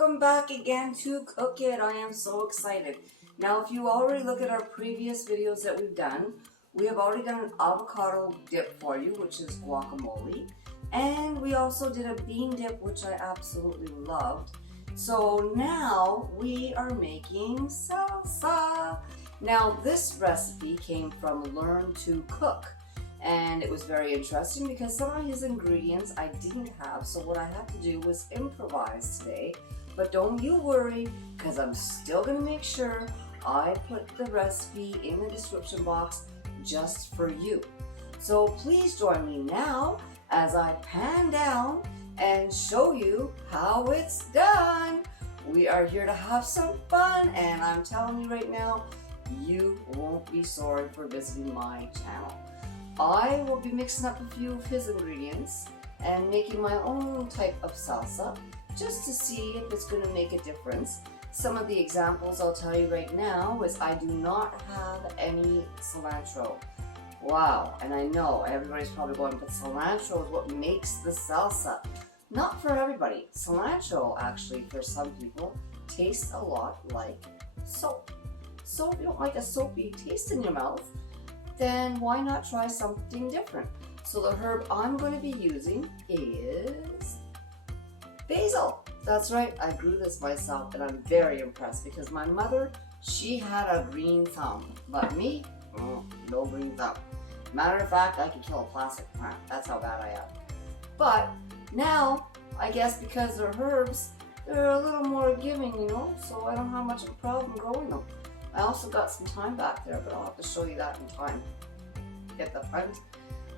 welcome back again to Cookit. I am so excited. Now, if you already look at our previous videos that we've done, we have already done an avocado dip for you, which is guacamole. And we also did a bean dip, which I absolutely loved. So now we are making salsa. Now, this recipe came from LearntoCook. And it was very interesting because some of his ingredients I didn't have, so what I had to do was improvise today. But don't you worry, because I'm still going to make sure I put the recipe in the description box just for you. So please join me now as I pan down and show you how it's done. We are here to have some fun, and I'm telling you right now, you won't be sorry for visiting my channel. I will be mixing up a few of his ingredients and making my own type of salsa just to see if it's going to make a difference. Some of the examples I'll tell you right now is I do not have any cilantro. Wow, and I know everybody's probably going, but cilantro is what makes the salsa. Not for everybody. Cilantro actually for some people tastes a lot like soap. So if you don't like a soapy taste in your mouth, then why not try something different? So the herb I'm going to be using is basil. That's right, I grew this myself and I'm very impressed because my mother, she had a green thumb, but me, no green thumb. Matter of fact, I could kill a plastic plant. That's how bad I am. But now, I guess because they're herbs, they're a little more giving, you know, so I don't have much of a problem growing them. I also got some thyme back there, but I'll have to show you that in time. Get the front.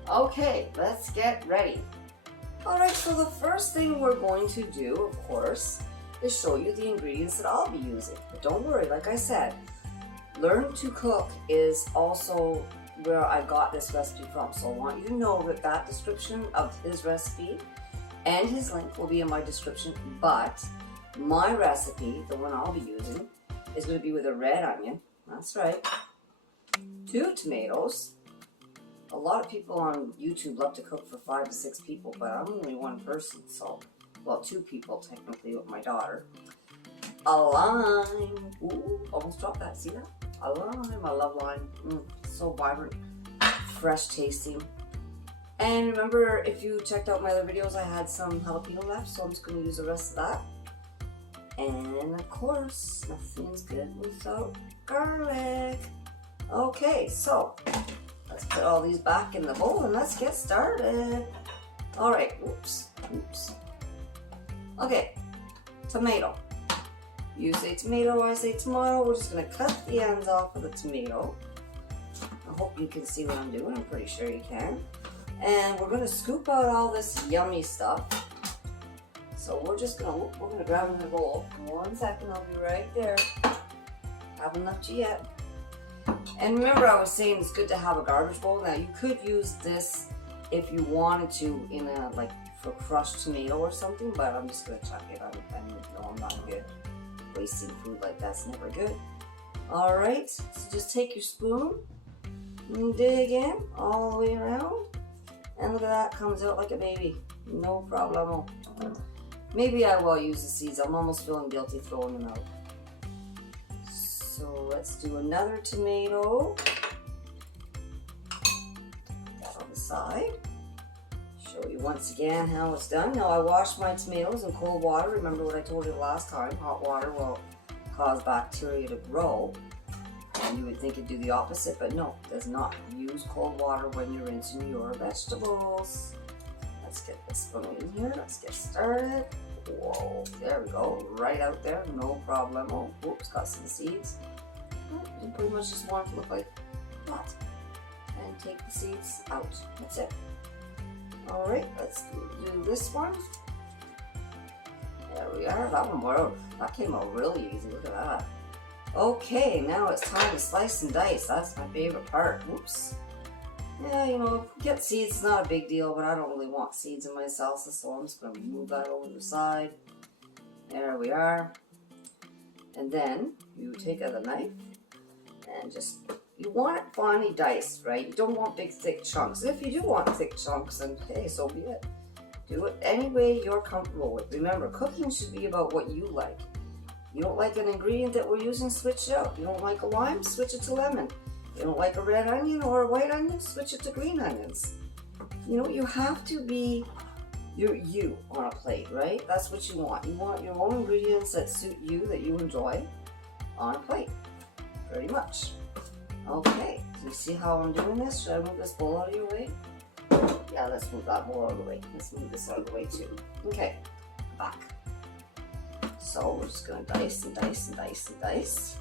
Okay, let's get ready. Alright, so the first thing we're going to do, of course, is show you the ingredients that I'll be using. But don't worry, like I said, LearntoCook is also where I got this recipe from. So I want you to know that that description of his recipe and his link will be in my description. But my recipe, the one I'll be using, is going to be with a red onion, that's right, 2 tomatoes. A lot of people on YouTube love to cook for 5 to 6 people, but I'm only one person, so, well, 2 people technically with my daughter. A lime, ooh, almost dropped that, see that? A lime, I love lime, so vibrant, fresh tasting. And remember, if you checked out my other videos, I had some jalapeno left, so I'm just going to use the rest of that. And of course, nothing's good without garlic. Okay, so let's put all these back in the bowl and let's get started. All right, oops. Okay, tomato. You say tomato, I say tomato. We're just gonna cut the ends off of the tomato. I hope you can see what I'm doing. I'm pretty sure you can. And we're gonna scoop out all this yummy stuff. So we're gonna grab in the bowl. 1 second, I'll be right there. Haven't left you yet. And remember, I was saying it's good to have a garbage bowl. Now you could use this if you wanted to in a, like, for crushed tomato or something, but I'm just gonna chuck it. I know I'm not good. Wasting food like that's never good. All right, so just take your spoon and dig in all the way around. And look at that, comes out like a baby. No problemo. Maybe I will use the seeds. I'm almost feeling guilty throwing them out. So let's do another tomato. Put that on the side. Show you once again how it's done. Now I washed my tomatoes in cold water. Remember what I told you last time. Hot water will cause bacteria to grow. And you would think it'd do the opposite, but no, it does not. Use cold water when you're rinsing your vegetables. Let's get this one in here. Let's get started. Whoa, there we go. Right out there, no problemo. Oops, got some seeds. You pretty much just want it to look like that. And take the seeds out. That's it. Alright, let's do this one. There we are. That one, wow, that came out really easy. Look at that. Okay, now it's time to slice and dice. That's my favorite part. Oops. Yeah, you know, get seeds, it's not a big deal, but I don't really want seeds in my salsa, so I'm just going to move that over to the side. There we are. And then you take out a knife and just, you want it finely diced, right? You don't want big thick chunks. If you do want thick chunks, then hey, so be it. Do it any way you're comfortable with. Remember, cooking should be about what you like. You don't like an ingredient that we're using, switch it out. You don't like a lime, switch it to lemon. You don't like a red onion or a white onion, switch it to green onions. You know, you have to be you on a plate, right? That's what you want. You want your own ingredients that suit you, that you enjoy on a plate, pretty much. Okay, so you see how I'm doing this? Should I move this bowl out of your way? Yeah, let's move that bowl out of the way. Let's move this out of the way too. Okay, back. So we're just gonna dice and dice and dice and dice.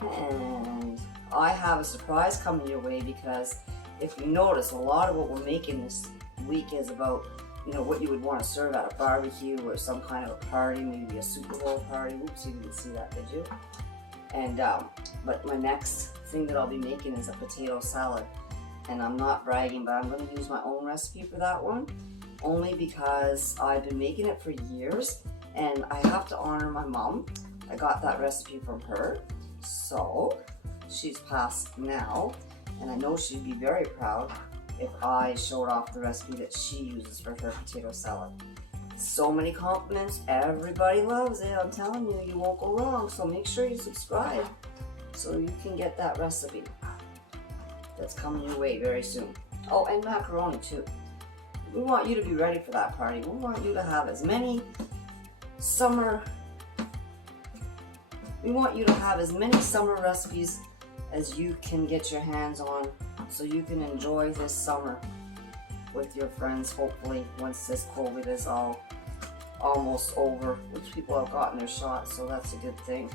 And I have a surprise coming your way, because if you notice, a lot of what we're making this week is about, you know, what you would want to serve at a barbecue or some kind of a party, maybe a Super Bowl party. Oops, you didn't see that, did you? And but my next thing that I'll be making is a potato salad. And I'm not bragging, but I'm going to use my own recipe for that one, only because I've been making it for years and I have to honor my mom. I got that recipe from her, so she's passed now, and I know she'd be very proud if I showed off the recipe that she uses for her potato salad. So many compliments, everybody loves it. I'm telling you, you won't go wrong. So make sure you subscribe so you can get that recipe. That's coming your way very soon. Oh, and macaroni too. We want you to be ready for that party. We want you to have as many summer recipes as you can get your hands on, so you can enjoy this summer with your friends, hopefully, once this COVID is almost over, which people have gotten their shot, so that's a good thing.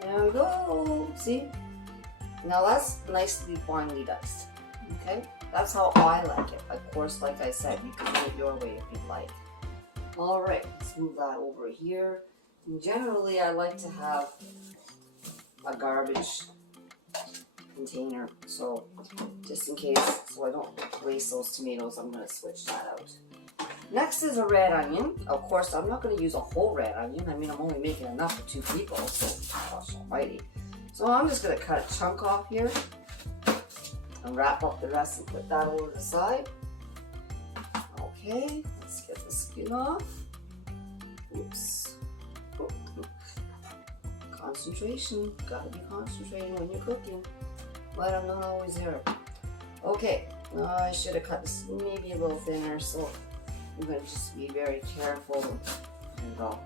There we go. See? Now that's nicely finely diced. Okay? That's how I like it. Of course, like I said, you can do it your way if you'd like. Alright, let's move that over here. And generally, I like to have a garbage container, so just in case, so I don't waste those tomatoes, I'm going to switch that out. Next is a red onion. Of course, I'm not going to use a whole red onion. I mean, I'm only making enough for 2 people, so gosh almighty. So I'm just going to cut a chunk off here and wrap up the rest and put that over to the side. Okay, let's get the skin off. Oops. Oh. Concentration. Gotta be concentrating when you're cooking. But I'm not always there. Okay, I should have cut this maybe a little thinner, so I'm going to just be very careful. There we go.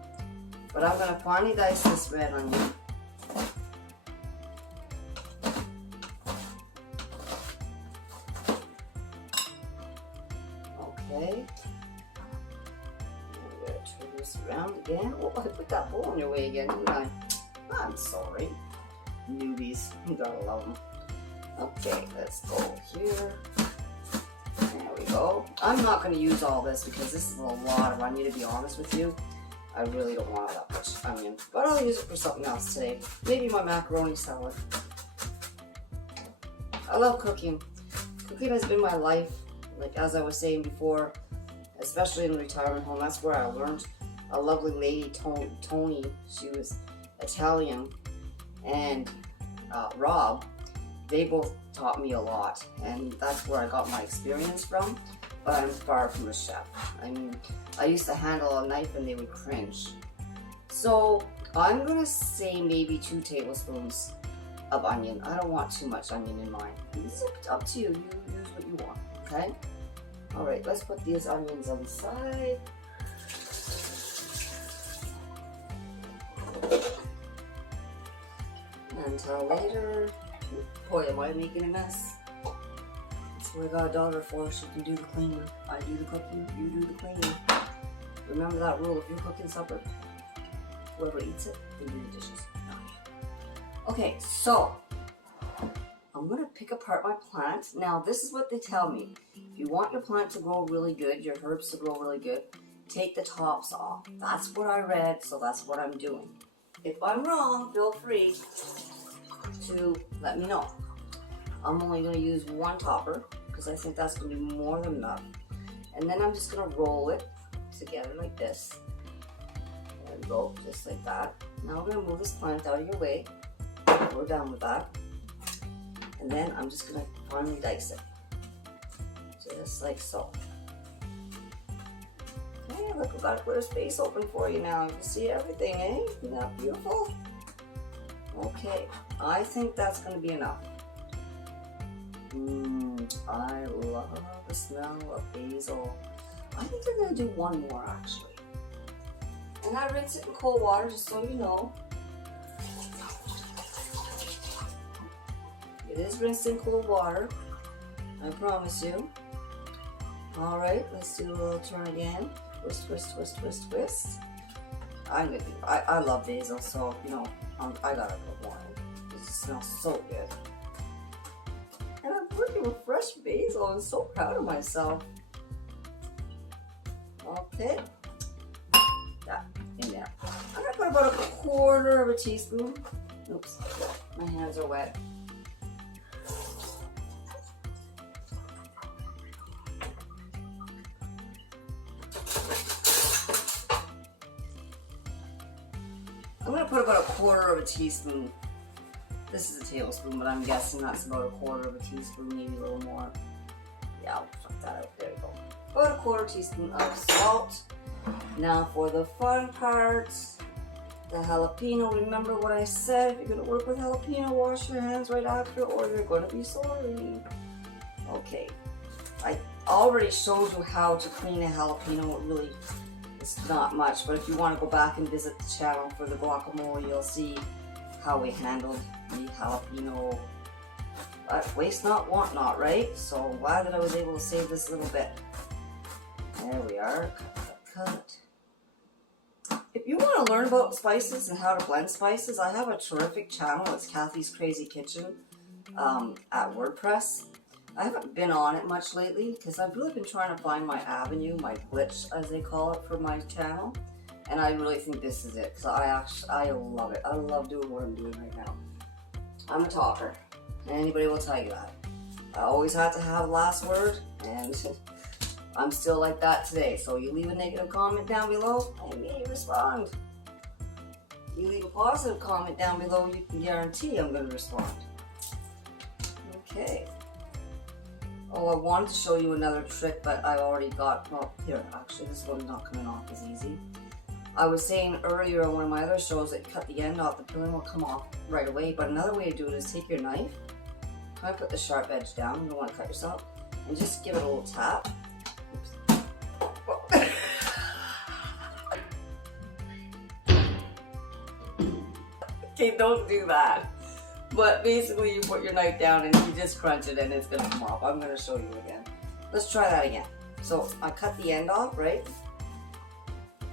But I'm going to finely dice this red onion. Okay. I'm going to turn this around again. Oh, I put that bowl in your way again, didn't I? I'm sorry. Newbies, you gotta love them. Okay, let's go here. There we go. I'm not going to use all this because this is a lot of onion, to be honest with you. I really don't want that much onion, but I'll use it for something else today. Maybe my macaroni salad. I love cooking. Cooking has been my life. Like as I was saying before, especially in the retirement home, that's where I learned. A lovely lady, Tony, she was Italian, and Rob, they both taught me a lot, and that's where I got my experience from, but I'm far from a chef. I mean, I used to handle a knife and they would cringe. So I'm gonna say maybe 2 tablespoons of onion. I don't want too much onion in mine. It's up to you, you use what you want, okay? All right, let's put these onions on the side. Until later. Boy, am I making a mess. That's what I got a daughter for. She can do the cleaning. I do the cooking, you do the cleaning. Remember that rule, if you're cooking supper, whoever eats it, they do the dishes. Okay, so I'm gonna pick apart my plant. Now this is what they tell me. If you want your plant to grow really good, your herbs to grow really good, take the tops off. That's what I read, so that's what I'm doing. If I'm wrong, feel free to let me know. I'm only going to use 1 topper because I think that's going to be more than enough. And then I'm just going to roll it together like this. There we go, just like that. Now we're going to move this plant out of your way. We're done with that. And then I'm just going to finely dice it. just like so. Okay, look, we've got a clear space open for you now. You can see everything, eh? Isn't that beautiful? Okay, I think that's going to be enough. I love the smell of basil. I think they're going to do one more actually. And I rinse it in cold water just so you know. It is rinsed in cold water, I promise you. Alright, let's do a little turn again. Twist, twist, twist, twist, twist. I love basil, so you know, I gotta put more in. It just smells so good. And I'm working with fresh basil. I'm so proud of myself. Okay. That in there. I'm gonna put about 1/4 teaspoon. Oops, my hands are wet. I'm gonna put about 1/4 teaspoon. This is a tablespoon, but I'm guessing that's about 1/4 teaspoon, maybe a little more. Yeah, I'll chuck that out. There you go. About 1/4 teaspoon of salt. Now for the fun parts, the jalapeno. Remember what I said, if you're gonna work with jalapeno, wash your hands right after or you're gonna be sorry. Okay, I already showed you how to clean a jalapeno. It really, it's not much, but if you want to go back and visit the channel for the guacamole, you'll see how we handled the jalapeno. Waste not, want not, right? So I'm glad that I was able to save this little bit. There we are. Cut, cut. If you want to learn about spices and how to blend spices, I have a terrific channel. It's Kathy's Crazy Kitchen at WordPress. I haven't been on it much lately because I've really been trying to find my avenue, my glitch as they call it for my channel. And I really think this is it because I love it. I love doing what I'm doing right now. I'm a talker. Anybody will tell you that. I always had to have the last word, and I'm still like that today. So you leave a negative comment down below, I may respond. You leave a positive comment down below, you can guarantee I'm going to respond. Okay. Oh, I wanted to show you another trick, but I already got, well, here, actually, this one's not coming off as easy. I was saying earlier on one of my other shows that cut the end off, the peeling will come off right away, but another way to do it is take your knife, kind of put the sharp edge down, you don't want to cut yourself, and just give it a little tap. Okay, don't do that. But basically you put your knife down and you just crunch it and it's going to come off. I'm going to show you again. Let's try that again. So I cut the end off, right?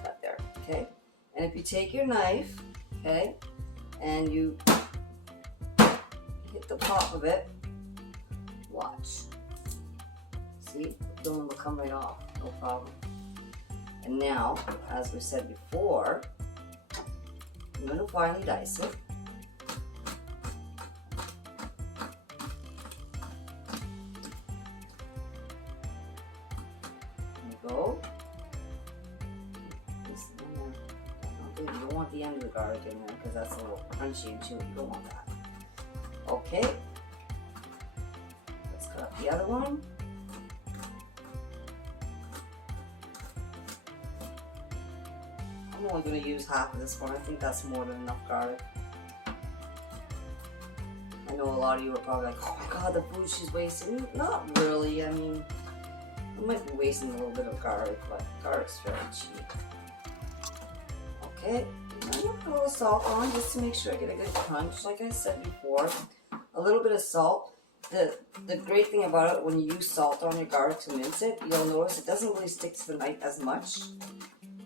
Cut there, okay? And if you take your knife, okay, and you hit the top of it, watch. See, the peeling will come right off, no problem. And now, as we said before, I'm going to finely dice it. Go. You don't want the end of the garlic in there because that's a little crunchy and chewy. You don't want that. Okay. Let's cut up the other one. I'm only going to use half of this one. I think that's more than enough garlic. I know a lot of you are probably like, oh my god, the food she's wasting. Not really. I mean, I might be wasting a little bit of garlic, but garlic's very cheap. Okay, I'm going to put a little salt on just to make sure I get a good crunch. Like I said before, a little bit of salt. The great thing about it, when you use salt on your garlic to mince it, you'll notice it doesn't really stick to the knife as much.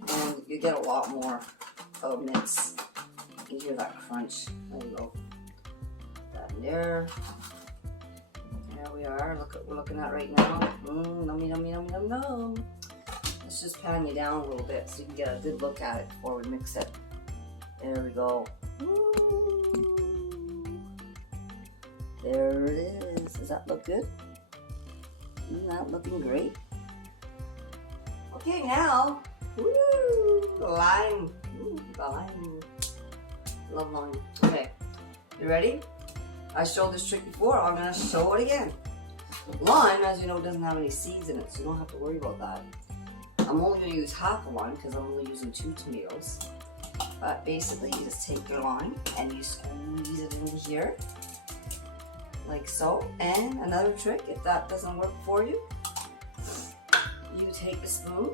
And you get a lot more of mince. You hear that crunch. There you go. Put that in there. There we are. Look what we're looking at right now. Nummy, nummy, nummy, num, num. Let's just pan you down a little bit so you can get a good look at it before we mix it. There we go. Ooh. There it is. Does that look good? Isn't that looking great? Okay, now, woo, lime. Ooh, lime. Love lime. Okay, you ready? I showed this trick before. I'm going to show it again. Lime, as you know, doesn't have any seeds in it, so you don't have to worry about that. I'm only going to use half a lime because I'm only using 2 tomatoes. But basically, you just take your lime and you squeeze it into here, like so. And another trick, if that doesn't work for you, you take a spoon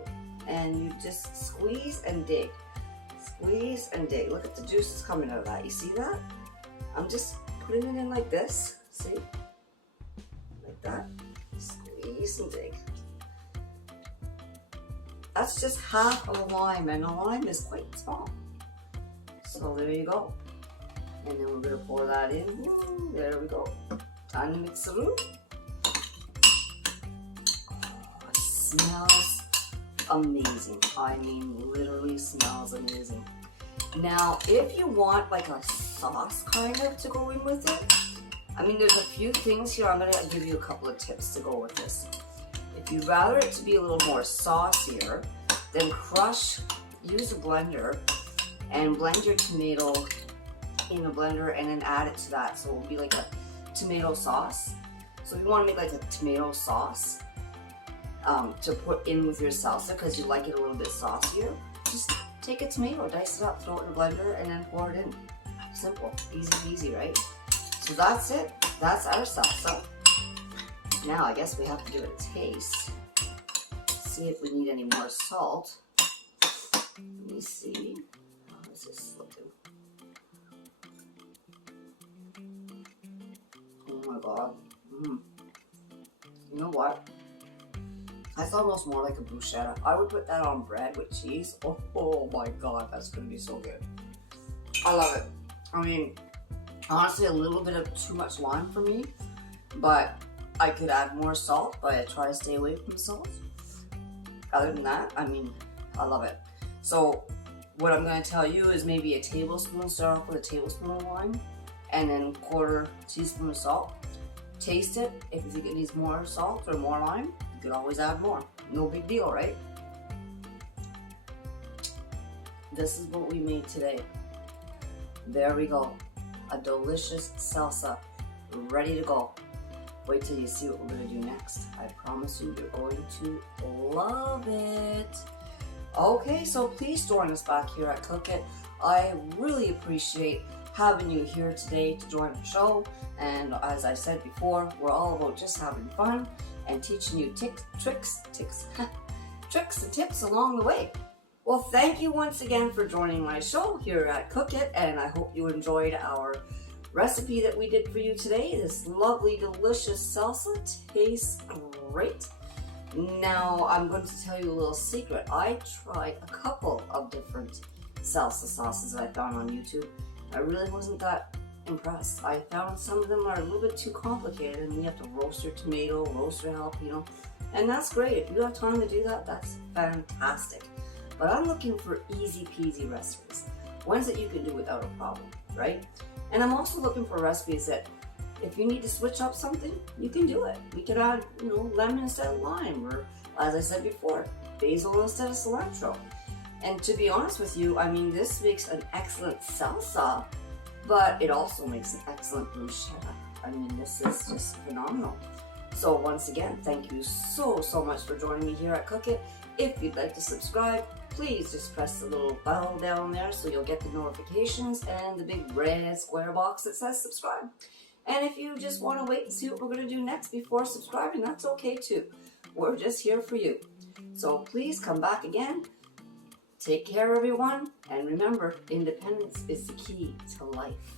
and you just squeeze and dig. Squeeze and dig. Look at the juices coming out of that. You see that? I'm just putting it in like this. See? Like that. Squeeze and dig. That's just half of a lime, and a lime is quite small. So there you go. And then we're going to pour that in. Woo, there we go. Time to mix it up. Oh, it smells amazing. I mean, literally smells amazing. Now, if you want like a sauce kind of to go in with it, I mean, there's a few things here. I'm going to give you a couple of tips to go with this. If you'd rather it to be a little more saucier, then use a blender and blend your tomato in a blender and then add it to that. So it'll be like a tomato sauce. So if you want to make like a tomato sauce to put in with your salsa because you like it a little bit saucier, just take a tomato, dice it up, throw it in a blender, and then pour it in. Simple, easy peasy, right? So that's it. That's our salsa. Now I guess we have to give it a taste. See if we need any more salt. Let me see. How is this looking? Oh my god. You know what? That's almost more like a bruschetta. I would put that on bread with cheese. Oh my god, that's gonna be so good. I love it. I mean, honestly, a little bit of too much lime for me, but I could add more salt, but I try to stay away from salt. Other than that, I mean, I love it. So what I'm going to tell you is maybe a tablespoon, start off with a tablespoon of lime, and then 1/4 teaspoon of salt. Taste it. If you think it needs more salt or more lime, you can always add more. No big deal, right? This is what we made today. There we go. A delicious salsa, ready to go. Wait till you see what we're going to do next. I promise you, you're going to love it. Okay, so please join us back here at Cookit. I really appreciate having you here today to join the show. And as I said before, we're all about just having fun and teaching you tricks and tips along the way. Well, thank you once again for joining my show here at Cookit, and I hope you enjoyed our recipe that we did for you today. This lovely, delicious salsa tastes great. Now, I'm going to tell you a little secret. I tried a couple of different salsa sauces that I found on YouTube. I really wasn't that impressed. I found some of them are a little bit too complicated, and you have to roast your tomato, roast your jalapeno, and that's great. If you have time to do that, that's fantastic. But I'm looking for easy peasy recipes, ones that you can do without a problem, right? And I'm also looking for recipes that if you need to switch up something, you can do it. We could add, lemon instead of lime, or as I said before, basil instead of cilantro. And to be honest with you, I mean, this makes an excellent salsa, but it also makes an excellent bruschetta. I mean, this is just phenomenal. So once again, thank you so much for joining me here at Cookit. If you'd like to subscribe, please just press the little bell down there so you'll get the notifications and the big red square box that says subscribe. And if you just want to wait and see what we're going to do next before subscribing, that's okay too. We're just here for you. So please come back again. Take care, everyone. And remember, independence is the key to life.